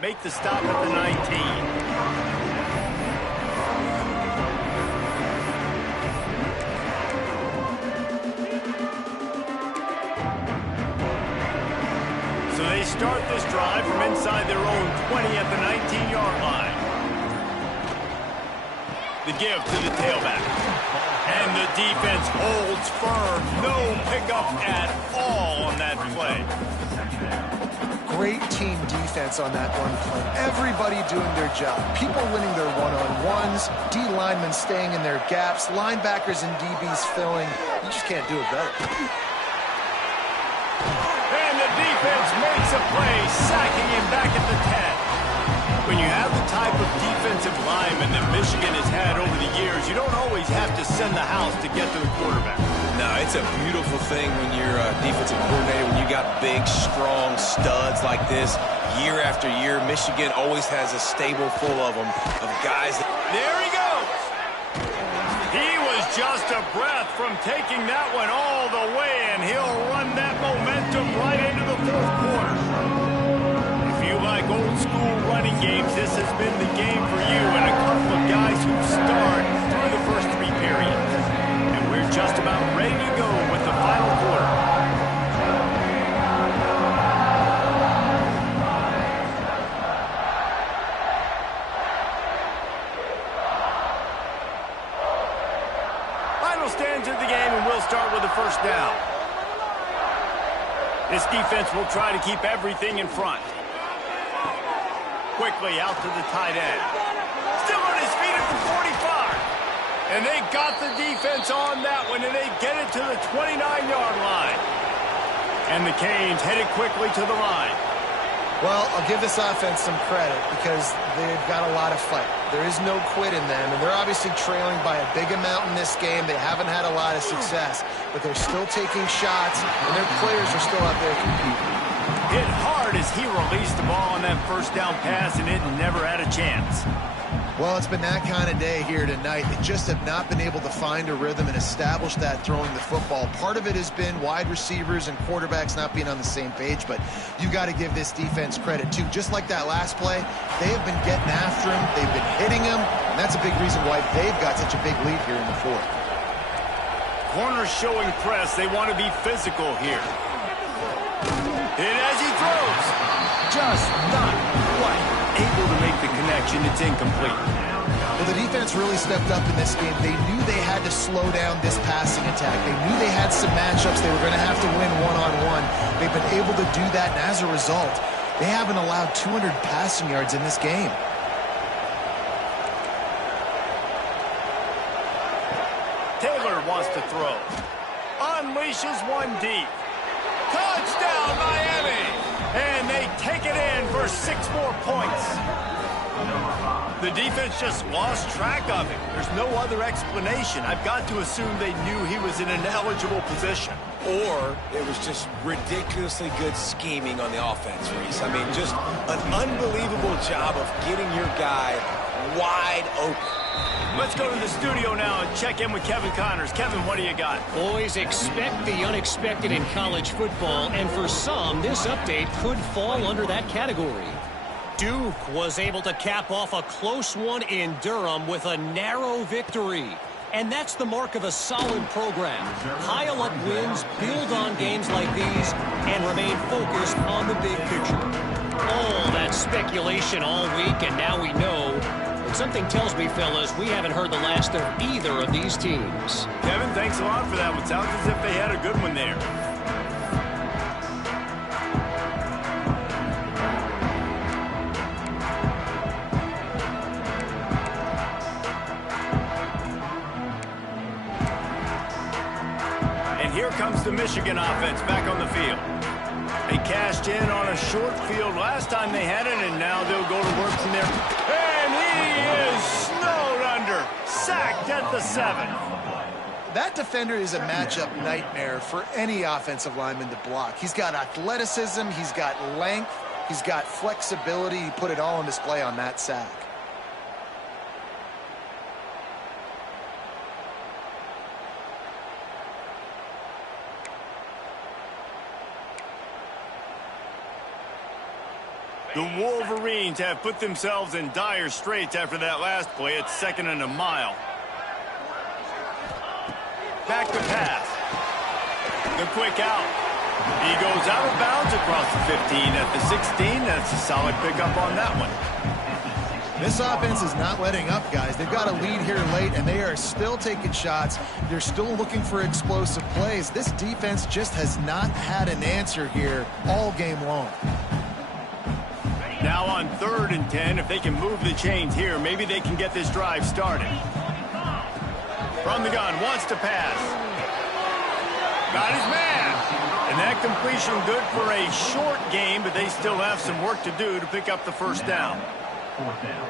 Make the stop at the 19. So they start this drive from inside their own 20 at the 19-yard line. The give to the tailback. And the defense holds firm. No pickup at all on that play. Great team defense on that run play. Everybody doing their job. People winning their one-on-ones, D linemen staying in their gaps, linebackers and DBs filling. You just can't do it better. And the defense makes a play, sacking him back at the 10. When you have the type of defensive lineman that Michigan has had over the years, you don't always have to send the house to get to the quarterback. No, it's a beautiful thing when you're a defensive coordinator, when you got big, strong studs like this. Year after year, Michigan always has a stable full of them, of guys. There he goes. He was just a breath from taking that one all the way, and he'll run that momentum right into the fourth quarter. If you like old school running games, this has been the game for you, and a couple of guys who start through the first 3 periods. And we're just about ready to go with the final quarter. Final stands of the game, and we'll start with the first down. This defense will try to keep everything in front. Quickly out to the tight end. Still on his feet at the 45. And they got the defense on that one, and they get it to the 29-yard line. And the Canes headed quickly to the line. Well, I'll give this offense some credit because they've got a lot of fight. There is no quit in them, and they're obviously trailing by a big amount in this game. They haven't had a lot of success, but they're still taking shots, and their players are still out there competing. Hit hard as he released the ball on that first down pass, and it never had a chance. Well, it's been that kind of day here tonight. They just have not been able to find a rhythm and establish that throwing the football. Part of it has been wide receivers and quarterbacks not being on the same page, but you got to give this defense credit, too. Just like that last play, they have been getting after him. They've been hitting him, and that's a big reason why they've got such a big lead here in the fourth. Corners showing press. They want to be physical here. And as he throws, just not quite able to make the connection. It's incomplete. Well, the defense really stepped up in this game. They knew they had to slow down this passing attack. They knew they had some matchups they were going to have to win one-on-one. They've been able to do that, and as a result, they haven't allowed 200 passing yards in this game. Taylor wants to throw. Unleashes one deep. Touchdown, Miami! And they take it in for 6 more points. The defense just lost track of him. There's no other explanation. I've got to assume they knew he was in an eligible position. Or it was just ridiculously good scheming on the offense, Reese. I mean, just an unbelievable job of getting your guy wide open. Let's go to the studio now and check in with Kevin Connors. Kevin, what do you got? Boys, expect the unexpected in college football, and for some, this update could fall under that category. Duke was able to cap off a close one in Durham with a narrow victory. And that's the mark of a solid program. Pile up wins, build on games like these, and remain focused on the big picture. All that speculation all week, and now we know. But something tells me, fellas, we haven't heard the last of either of these teams. Kevin, thanks a lot for that. It sounds as if they had a good one there. Here comes the Michigan offense back on the field. They cashed in on a short field last time they had it, and now they'll go to work from there. And he is snowed under, sacked at the 7. That defender is a matchup nightmare for any offensive lineman to block. He's got athleticism, he's got length, he's got flexibility. He put it all on display on that sack. The Wolverines have put themselves in dire straits after that last play. It's 2nd and a mile. Back to pass. The quick out. He goes out of bounds across the 15 at the 16. That's a solid pickup on that one. This offense is not letting up, guys. They've got a lead here late, and they are still taking shots. They're still looking for explosive plays. This defense just has not had an answer here all game long. Now on 3rd and 10, if they can move the chains here, maybe they can get this drive started. From the gun, wants to pass. Got his man. And that completion good for a short game, but they still have some work to do to pick up the first down. 4th down.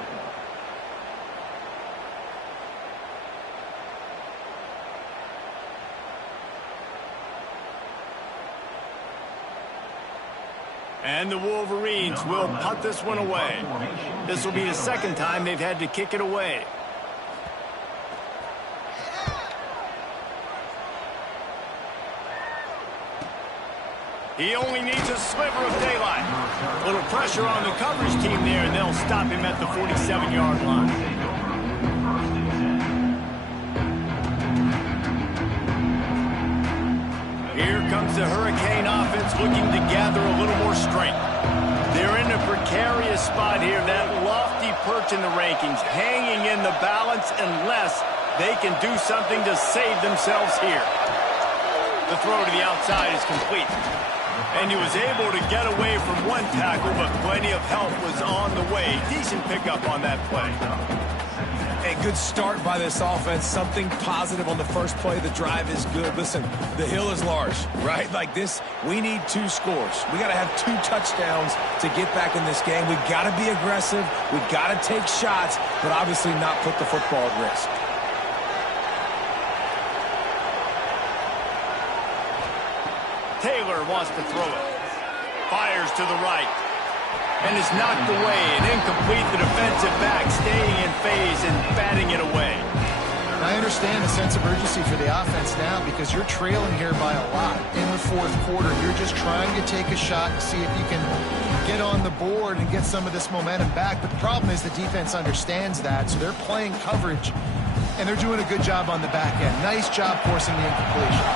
And the Wolverines will punt this one away. This will be the 2nd time they've had to kick it away. He only needs a sliver of daylight. A little pressure on the coverage team there, and they'll stop him at the 47-yard line. Here comes the Hurricane offense looking to gather a little more strength. They're in a precarious spot here, that lofty perch in the rankings, hanging in the balance unless they can do something to save themselves here. The throw to the outside is complete. And he was able to get away from one tackle, but plenty of help was on the way. Decent pickup on that play. Hey, good start by this offense. Something positive on the first play. The drive is good. Listen, the hill is large, right? Like this, we need 2 scores. We got to have 2 touchdowns to get back in this game. We got to be aggressive. We got to take shots, but obviously not put the football at risk. Taylor wants to throw it. Fires to the right. And is knocked away and incomplete. The defensive back staying in phase and batting it away. I understand the sense of urgency for the offense now because you're trailing here by a lot. In the fourth quarter, you're just trying to take a shot and see if you can get on the board and get some of this momentum back. But the problem is the defense understands that, so they're playing coverage, and they're doing a good job on the back end. Nice job forcing the incompletion.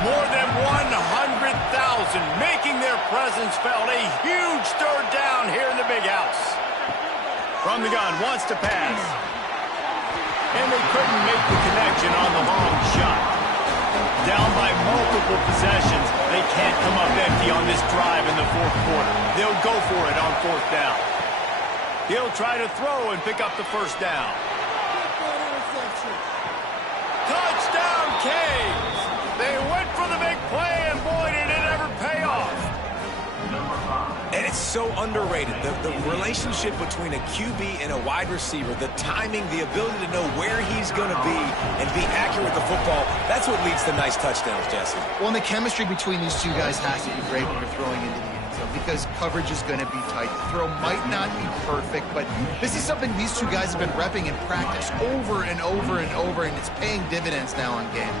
More than 100,000 making their presence felt. A huge third down here in the big house. From the gun, wants to pass. And they couldn't make the connection on the long shot. Down by multiple possessions. They can't come up empty on this drive in the fourth quarter. They'll go for it on fourth down. He'll try to throw and pick up the first down. Touchdown, Canes! They went for the big play, and boy, did it ever pay off. And it's so underrated. The relationship between a QB and a wide receiver, the timing, the ability to know where he's going to be and be accurate with the football, that's what leads to nice touchdowns, Jesse. Well, and the chemistry between these two guys has to be great when you're throwing into the end zone because coverage is going to be tight. The throw might not be perfect, but this is something these two guys have been repping in practice over and over and over, and it's paying dividends now on game.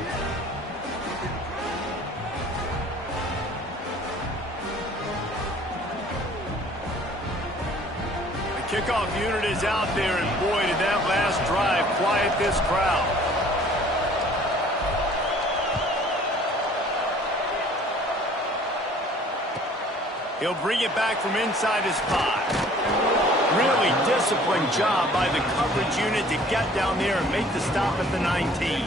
Kickoff unit is out there, and boy, did that last drive quiet this crowd. He'll bring it back from inside his 5. Really disciplined job by the coverage unit to get down there and make the stop at the 19.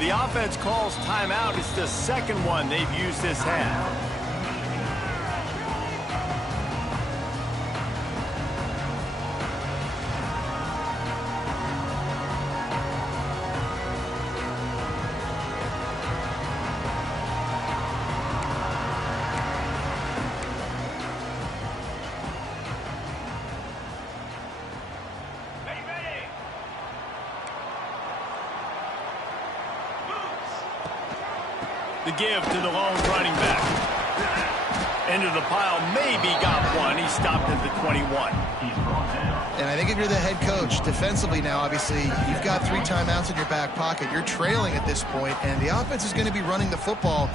The offense calls timeout. It's the second one they've used this half. The give to the lone running back. Into the pile, maybe got one. He stopped at the 21. And I think if you're the head coach, defensively now, obviously, you've got 3 timeouts in your back pocket. You're trailing at this point, and the offense is going to be running the football,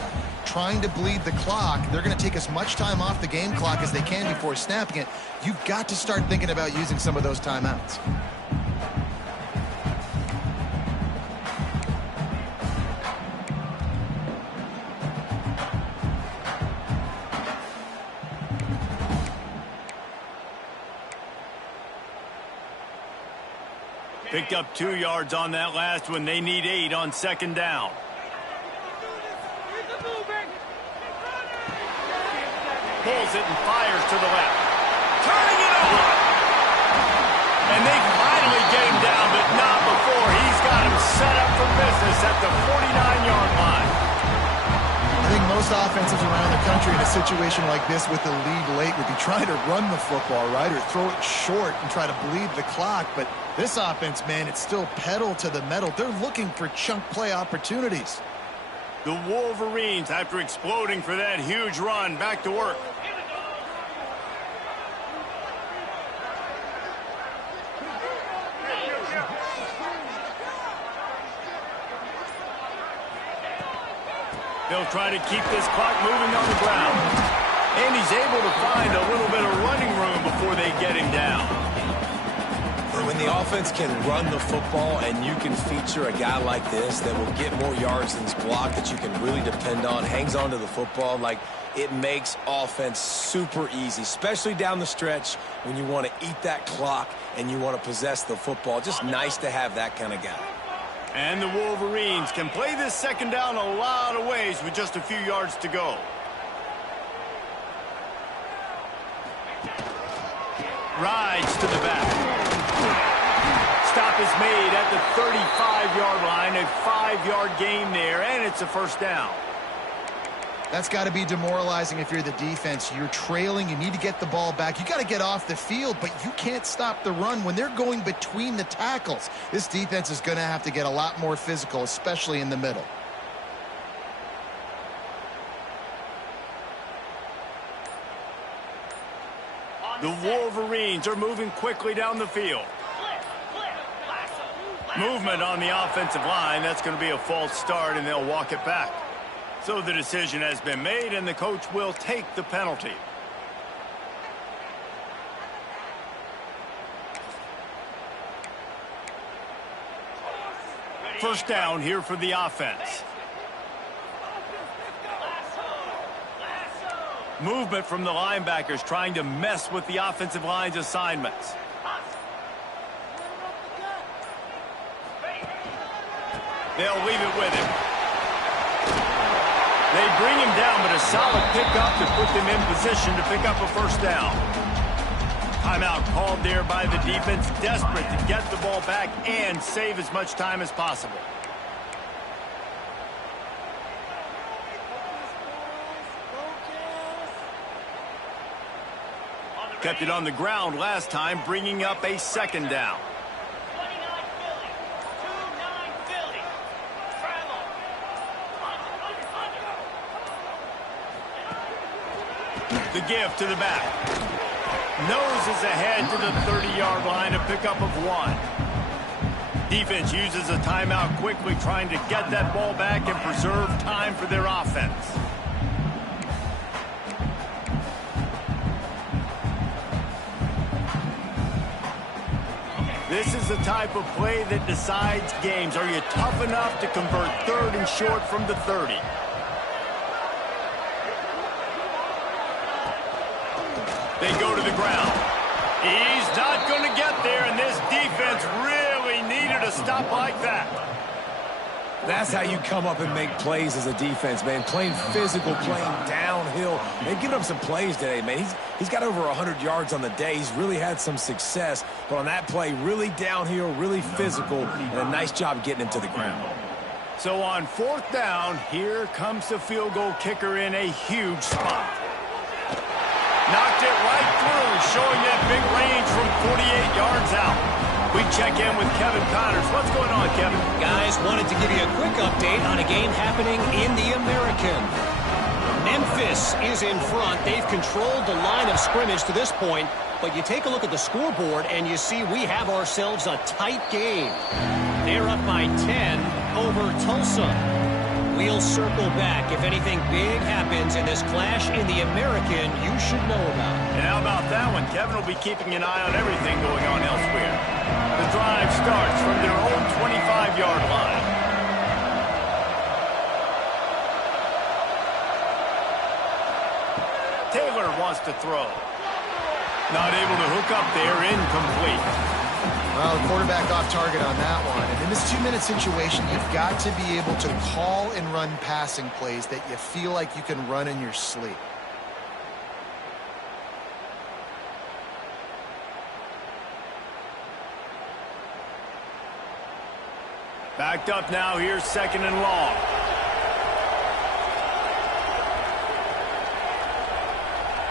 trying to bleed the clock. They're going to take as much time off the game clock as they can before snapping it. You've got to start thinking about using some of those timeouts. Picked up 2 yards on that last one. They need 8 on second down. Pulls it and fires to the left. Turning it over. And they finally get him down, but not before. He's got him set up for business at the 49-yard line. I think most offenses around the country in a situation like this with the lead late would be trying to run the football, right, or throw it short and try to bleed the clock. But this offense, man, it's still pedal to the metal. They're looking for chunk play opportunities. The Wolverines, after exploding for that huge run, back to work. They'll try to keep this clock moving on the ground. And he's able to find a little bit of running room before they get him down. When the offense can run the football and you can feature a guy like this that will get more yards than his block that you can really depend on, hangs on to the football, like it makes offense super easy, especially down the stretch when you want to eat that clock and you want to possess the football. Just nice to have that kind of guy. And the Wolverines can play this second down a lot of ways with just a few yards to go. Rides to the back. Stop is made at the 35-yard line, a 5-yard gain there, and it's a first down. That's got to be demoralizing if you're the defense. You're trailing. You need to get the ball back. You got to get off the field, but you can't stop the run when they're going between the tackles. This defense is going to have to get a lot more physical, especially in the middle. The Wolverines are moving quickly down the field. Movement on the offensive line. That's going to be a false start, and they'll walk it back. So the decision has been made, and the coach will take the penalty. First down here for the offense. Movement from the linebackers trying to mess with the offensive line's assignments. They'll leave it with him. They bring him down, but a solid pickup to put them in position to pick up a first down. Timeout called there by the defense, desperate to get the ball back and save as much time as possible. Kept it on the ground last time, bringing up a second down. The give to the back. Noses ahead to the 30-yard line, a pickup of 1. Defense uses a timeout quickly, trying to get that ball back and preserve time for their offense. This is the type of play that decides games. Are you tough enough to convert third and short from the 30? They go to the ground. He's not going to get there, and this defense really needed a stop like that. That's how you come up and make plays as a defense, man. Playing physical, playing downhill. They've given up some plays today, man. He's got over 100 yards on the day. He's really had some success. But on that play, really downhill, really physical, and a nice job getting him to the ground. So on fourth down, here comes the field goal kicker in a huge spot. Knocked it right through, showing that big range from 48 yards out. We check in with Kevin Connors. What's going on, Kevin? Guys, wanted to give you a quick update on a game happening in the American. Memphis is in front. They've controlled the line of scrimmage to this point, but you take a look at the scoreboard and you see we have ourselves a tight game. They're up by 10 over Tulsa. We'll circle back. If anything big happens in this clash in the American, you should know about. And how about that one? Kevin will be keeping an eye on everything going on elsewhere. The drive starts from their own 25-yard line. Taylor wants to throw. Not able to hook up there, incomplete. Well, the quarterback off target on that one. And in this 2-minute situation, you've got to be able to call and run passing plays that you feel like you can run in your sleep. Backed up now, here's second and long.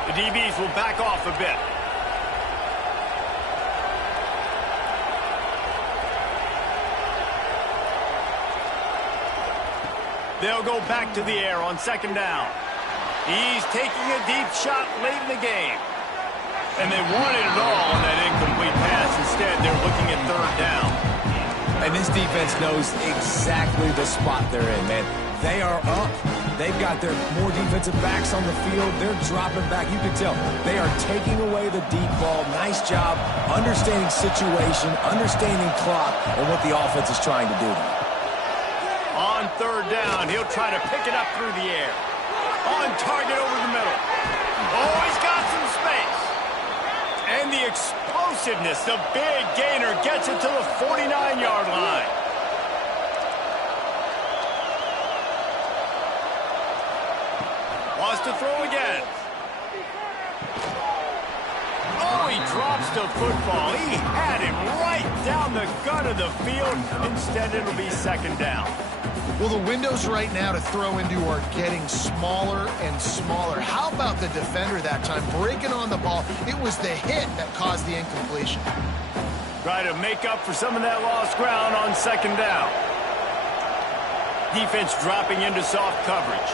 The DBs will back off a bit. They'll go back to the air on second down. He's taking a deep shot late in the game. And they wanted it all on that incomplete pass. Instead, they're looking at third down. And this defense knows exactly the spot they're in, man. They are up. They've got their more defensive backs on the field. They're dropping back. You can tell they are taking away the deep ball. Nice job understanding situation, understanding clock, and what the offense is trying to do. On third down, he'll try to pick it up through the air. On target over the middle. Oh, he's got some space. And the explosiveness, the big gainer gets it to the 49-yard line. Wants to throw again. Oh, he drops the football. He had it right down the gut of the field. Instead, it'll be second down. Well, the windows right now to throw into are getting smaller and smaller. How about the defender that time breaking on the ball? It was the hit that caused the incompletion. Try to make up for some of that lost ground on second down. Defense dropping into soft coverage.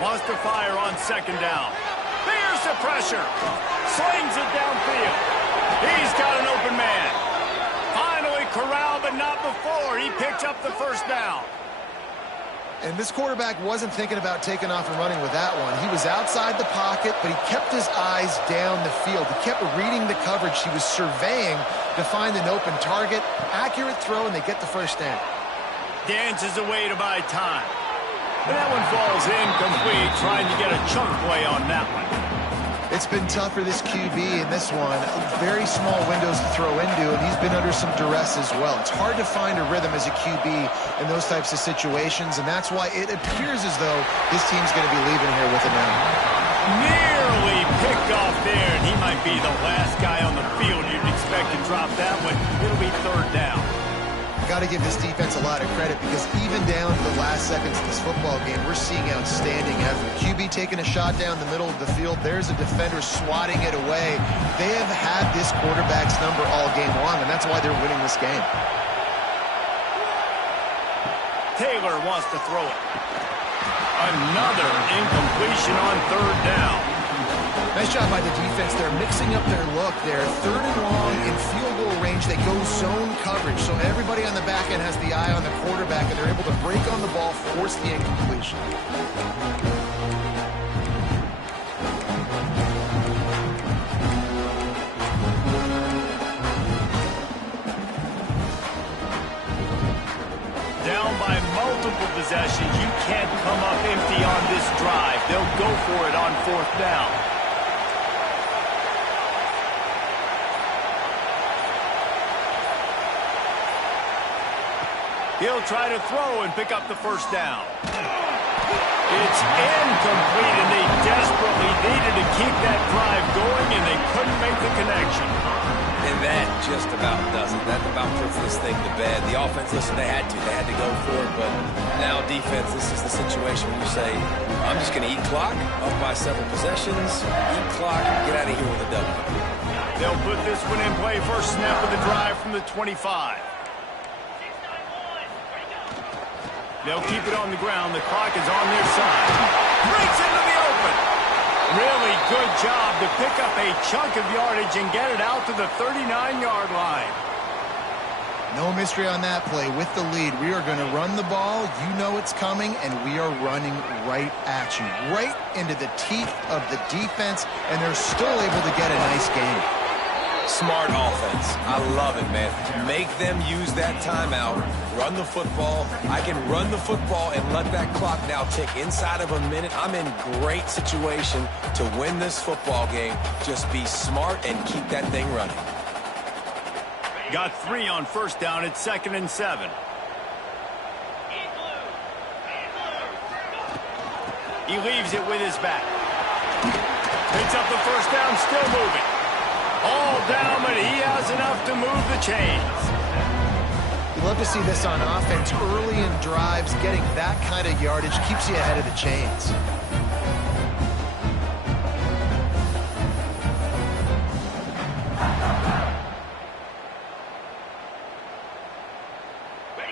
Wants to fire on second down. There's the pressure. Slings it downfield. He's got an open man. Finally corralled, but not before. He picked up the first down. And this quarterback wasn't thinking about taking off and running with that one. He was outside the pocket, but he kept his eyes down the field. He kept reading the coverage. He was surveying to find an open target. Accurate throw, and they get the first down. Dances away to buy time. And that one falls incomplete, trying to get a chunk play on that one. It's been tough for this QB in this one. Very small windows to throw into, and he's been under some duress as well. It's hard to find a rhythm as a QB in those types of situations, and that's why it appears as though his team's going to be leaving here with a now. Nearly picked off there, and he might be the last guy on the field you'd expect to drop that one. It'll be third down. Got to give this defense a lot of credit because even down to the last seconds of this football game, we're seeing outstanding effort. QB taking a shot down the middle of the field. There's a defender swatting it away. They have had this quarterback's number all game long, and that's why they're winning this game. Taylor wants to throw it. Another incompletion on third down. Nice job by the defense. They're mixing up their look. They're third and long in field goal range. They go zone coverage. So everybody on the back end has the eye on the quarterback, and they're able to break on the ball, force the incompletion. Down by multiple possessions. You can't come up empty on this drive. They'll go for it on fourth down. He'll try to throw and pick up the first down. It's incomplete, and they desperately needed to keep that drive going, and they couldn't make the connection. And that just about does it. That about puts this thing to bed. The offense, listen, they had to go for it, but now defense, this is the situation where you say, I'm just going to eat clock, up by several possessions, eat clock, get out of here with a W. They'll put this one in play, first snap of the drive from the 25. They'll keep it on the ground. The clock is on their side. Breaks into the open. Really good job to pick up a chunk of yardage and get it out to the 39-yard line. No mystery on that play. With the lead, we are going to run the ball. You know it's coming, and we are running right at you. Right into the teeth of the defense, and they're still able to get a nice game. Smart offense. I love it, man. Make them use that timeout. Run the football. I can run the football and let that clock now tick inside of a minute. I'm in great situation to win this football game. Just be smart and keep that thing running. Got 3 on first down at 2nd and 7. He leaves it with his back. Picks up the first down, still moving. All down, but he has enough to move the chains. You love to see this on offense. Early in drives, getting that kind of yardage keeps you ahead of the chains.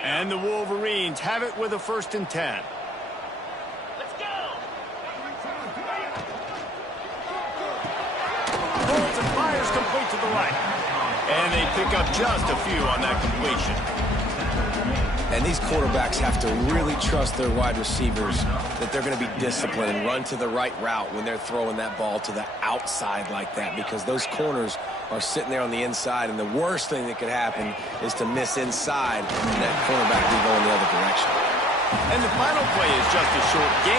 And the Wolverines have it with a 1st and 10. Complete to the right. And they pick up just a few on that completion. And these quarterbacks have to really trust their wide receivers that they're going to be disciplined and run to the right route when they're throwing that ball to the outside like that, because those corners are sitting there on the inside, and the worst thing that could happen is to miss inside and that cornerback be going the other direction. And the final play is just a short gain.